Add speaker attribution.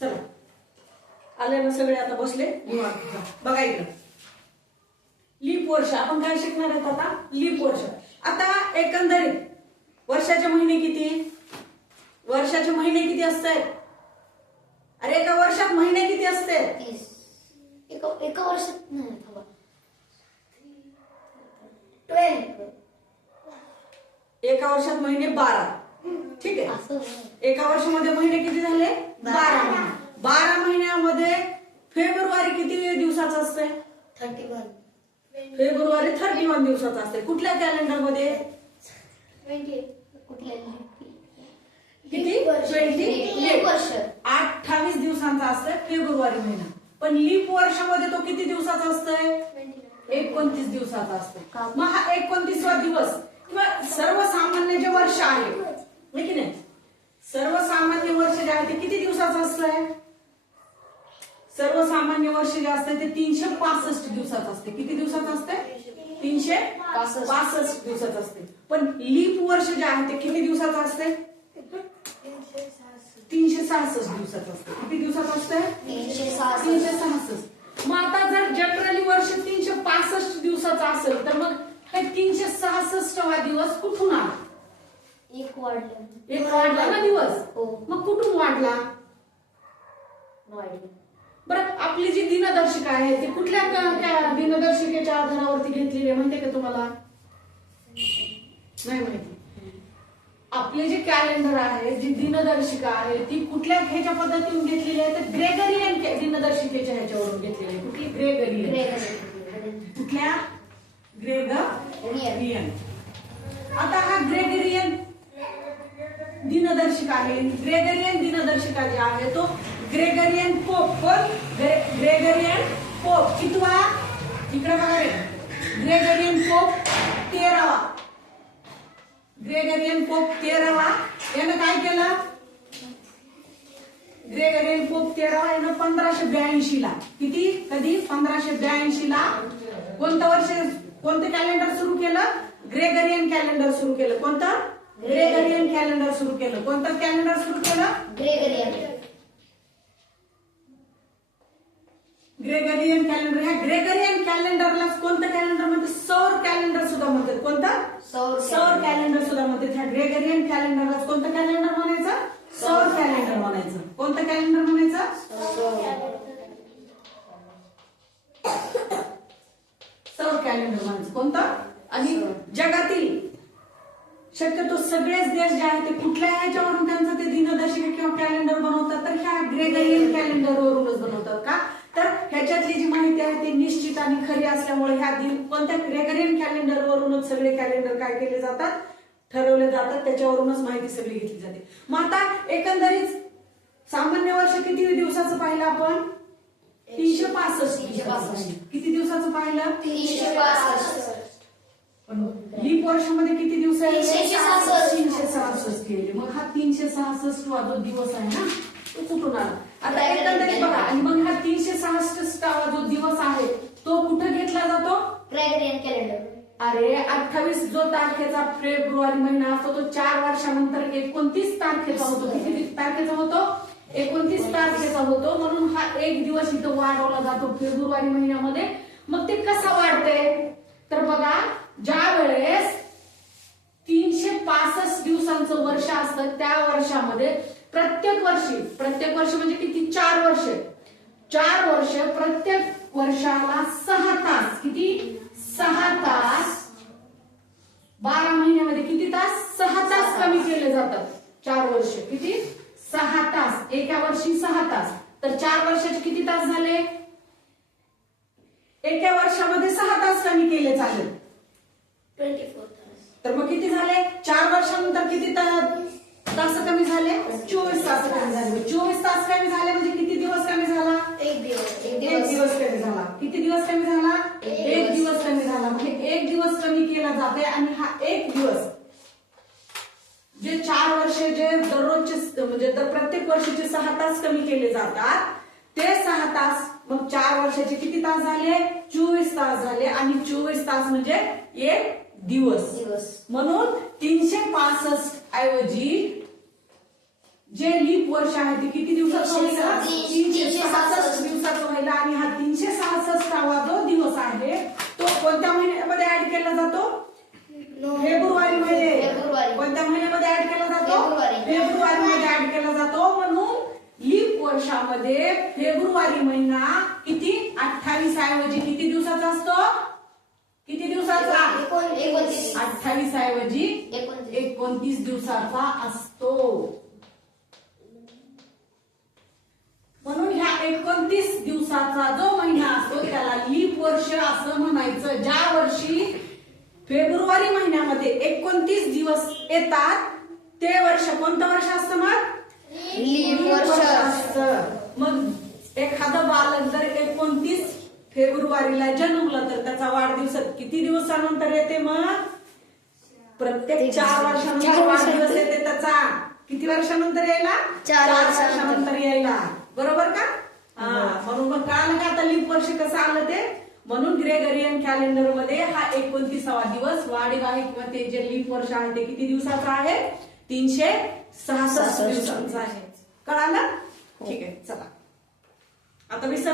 Speaker 1: चला. आले ना सगळे आता बसले. बघा इकडं. लीप वर्ष. आपण काय शिकणार आहेत आता? लीप वर्ष. आता एकंदरीत वर्षाचे महिने किती? वर्षाचे महिने किती असतात अरे एका वर्षात महिने किती असते
Speaker 2: एका एका वर्षात
Speaker 1: एका वर्षात महिने बारा. ठीक आहे. एका वर्षामध्ये महिने किती झाले? बारा महिने. बारा महिन्यामध्ये फेब्रुवारी किती दिवसाचं असते
Speaker 2: थर्टी वन.
Speaker 1: फेब्रुवारी थर्टी वन दिवसाचं असते कुठल्या
Speaker 2: कॅलेंडरमध्ये
Speaker 1: किती? ट्वेंटी?
Speaker 2: वर्ष.
Speaker 1: अठ्ठावीस दिवसांचा असतंय फेब्रुवारी महिना. पण लीप वर्षामध्ये तो किती दिवसाचा असतोय? एकोणतीस दिवसाचा असतो? मग हा एकोणतीसवा दिवस किंवा सर्वसामान्य जे वर्ष आहे है की नाही सर्वसामान्य वर्ष जे आहे ते सर्वसामान्य वर्ष जे असते ते तीनशे पासष्ट दिवसाचं असते किती दिवसाचं असते तीनशे
Speaker 2: पासष्ट.
Speaker 1: दिवसाचं असते पण लीप वर्ष जे आहे ते किती दिवसाचं असते तीनशे सहासष्ट दिवसाचं असते किती दिवसाचं असते
Speaker 2: तीनशे सहासष्ट.
Speaker 1: सहासष्ट. मग आता जर जनरली वर्ष तीनशे पासष्ट दिवसाचं असेल तर मग हे तीनशे सहासष्टवा दिवस कुठून आला?
Speaker 2: एक वाढलं.
Speaker 1: एक वाढला ना दिवस?
Speaker 2: हो.
Speaker 1: मग कुठून वाढलं? बरं आपली जी दिनदर्शिका आहे ती कुठल्या त्या दिनदर्शिकेच्या आधारावरती घेतलेली आहे? माहितीये का तुम्हाला? नाही माहिती. आपले जे कॅलेंडर आहे जी दिनदर्शिका आहे ती कुठल्या ह्याच्या पद्धतीने घेतलेली आहे? तर ग्रेगरियन दिनदर्शिकेच्या ह्याच्यावरून घेतलेली आहे. कुठली? ग्रेगरियन. कुठल्या? ग्रेगरियन. आता हा ग्रेगरियन दिनदर्शिका आहे. ग्रेगरियन दिनदर्शिका जे आहे तो ग्रेगरियन पोप कोण? ग्रे- ग्रेगरियन पोप. कितवा? इकडे बघा रे. ग्रेगरियन पोप तेरावा. ग्रेगरियन पोप तेरावा. यानं काय केलं? ग्रेगरियन पोप तेरावा यानं पंधराशे ब्याऐंशी ला किती? कधी? पंधराशे ब्याऐंशी ला कोणतं वर्ष कोणतं कॅलेंडर सुरू केलं? ग्रेगरियन कॅलेंडर सुरू केलं. कोणतं? ग्रेगरियन कॅलेंडर सुरू केलं. कोणतं कॅलेंडर सुरू केलं?
Speaker 2: ग्रेगरियन.
Speaker 1: ग्रेगरियन कॅलेंडर ह्या ग्रेगरियन कॅलेंडरला कोणतं कॅलेंडर म्हणतात सौर कॅलेंडर सुद्धा म्हणतात कोणतं?
Speaker 2: सौर
Speaker 1: सौर कॅलेंडर सुद्धा म्हणतात ह्या ग्रेगरियन कॅलेंडरला कोणतं कॅलेंडर म्हणायचं? सौर कॅलेंडर म्हणायचं. कोणतं कॅलेंडर म्हणायचं? सौर कॅलेंडर म्हणायचं. कोणतं? आणि जगातील शक्यतो सगळेच देश जे आहेत ते कुठल्या ह्याच्यावरून त्यांचं ते दिनदर्शिका किंवा कॅलेंडर बनवतात. तर ह्या ग्रेगरियन कॅलेंडरवरूनच बनवतात का? ह्याच्यातली जी माहिती आहे ती निश्चित आणि खरी असल्यामुळे ह्या दिन कोणत्या ग्रेगरियन कॅलेंडरवरूनच सगळे कॅलेंडर काय केले जातात? ठरवले जातात. त्याच्यावरूनच माहिती सगळी घेतली जाते. मग आता एकंदरीत सामान्य वर्ष किती दिवसाचं पाहिलं आपण? तीनशे पासष्ट. किती दिवसाचं पाहिलं?
Speaker 2: तीनशे पासष्ट.
Speaker 1: लीप वर्षामध्ये किती दिवस आहे?
Speaker 2: तीनशे सहासष्ट.
Speaker 1: केले. मग हा तीनशे सहासष्ट वा जो दिवस आहे ना तो कुठून आला? आता एकंदरीत बघा आणि मग हा तीनशे सहासष्टावा जो दिवस आहे तो कुठं घेतला जातो
Speaker 2: ग्रेगरियन कॅलेंडर
Speaker 1: अरे अठ्ठावीस जो तारखेचा फेब्रुवारी महिना असतो तो चार वर्षानंतर एकोणतीस तारखेचा होतो. किती तारखेचा होतो? एकोणतीस तारखेचा होतो. म्हणून हा एक दिवस इथं वाढवला जातो फेब्रुवारी महिन्यामध्ये. मग ते कसा वाढते तर बघा ज्या वेळेस तीनशे पासष्ट दिवसांचं वर्ष असतं त्या वर्षामध्ये प्रत्येक वर्षी प्रत्येक वर्ष म्हणजे किती? चार वर्ष. चार वर्ष प्रत्येक वर्षाला सहा तास. किती? सहा तास. बारा महिन्यामध्ये किती तास? सहा तास कमी केले जातात. चार वर्ष. किती? सहा तास. एका वर्षी सहा तास. तर चार वर्षाचे किती तास झाले? एका वर्षामध्ये सहा तास कमी केले चालेल.
Speaker 2: ट्वेंटी फोर तास.
Speaker 1: तर मग किती झाले? चार वर्षानंतर किती तास कमी झाले? चोवीस तास कमी झाले. चोवीस तास कमी झाले म्हणजे किती दिवस कमी झाला
Speaker 2: एक दिवस एक
Speaker 1: एक दिवस कमी झाला किती दिवस कमी झाला
Speaker 2: एक
Speaker 1: एक
Speaker 2: दिवस.
Speaker 1: दिवस कमी झाला म्हणजे एक दिवस कमी केला जाते आणि हा एक दिवस जे चार वर्ष जे दररोजचे म्हणजे दर- प्रत्येक वर्षीचे सहा तास कमी केले जातात. ते सहा तास मग चार वर्षाचे किती तास झाले? चोवीस तास झाले. आणि चोवीस तास म्हणजे एक दिवस.
Speaker 2: दिवस.
Speaker 1: म्हणून तीनशे पासष्ट ऐवजी जे लीप वर्ष आहे ते किती दिवसाचं
Speaker 2: तीनशे
Speaker 1: व्हायला. तीनशे सहासष्ट. दिवसाचं व्हायला. आणि हा तीनशे सहासष्टावा जो दिवस आहे तो कोणत्या महिन्यामध्ये ऍड केला जातो? फेब्रुवारी. कोणत्या महिन्यामध्ये ऍड केला जातो.
Speaker 2: फेब्रुवारी.
Speaker 1: फेब्रुवारी मध्ये ऍड केला जातो. म्हणून लीप वर्षामध्ये फेब्रुवारी महिना किती? अठ्ठावीस ऐवजी किती दिवसाचा असतो? किती दिवसाचा? अठ्ठावीस ऐवजी
Speaker 2: एकोणतीस
Speaker 1: दिवसाचा असतो. म्हणून ह्या एकोणतीस दिवसाचा जो महिना असतो त्याला लीप वर्ष असं म्हणायचं. ज्या वर्षी फेब्रुवारी महिन्यामध्ये एकोणतीस दिवस येतात ते वर्ष कोणतं वर्ष असतं मग?
Speaker 2: लीप वर्ष.
Speaker 1: असतं. मग एखादं बालक जर एकोणतीस फेब्रुवारीला जन्मलं तर त्याचा वाढदिवस किती दिवसानंतर येते मग? प्रत्येक चार वर्षानंतर वाढदिवस. येते. त्याचा. किती वर्षानंतर यायला?
Speaker 2: चार वर्षानंतर.
Speaker 1: यायला. बरोबर का? हा म्हणून मग कळालं का आता लीप वर्ष कसं आलं ते? म्हणून ग्रेगरियन कॅलेंडरमध्ये हा एकोणतीसावा दिवस वाढीव आहे किंवा ते जे लीप वर्ष आहे ते किती दिवसाचं आहे? तीनशे
Speaker 2: सहासष्ट.
Speaker 1: दिवसांचं आहे. कळालं? ठीक आहे चला. आता विसर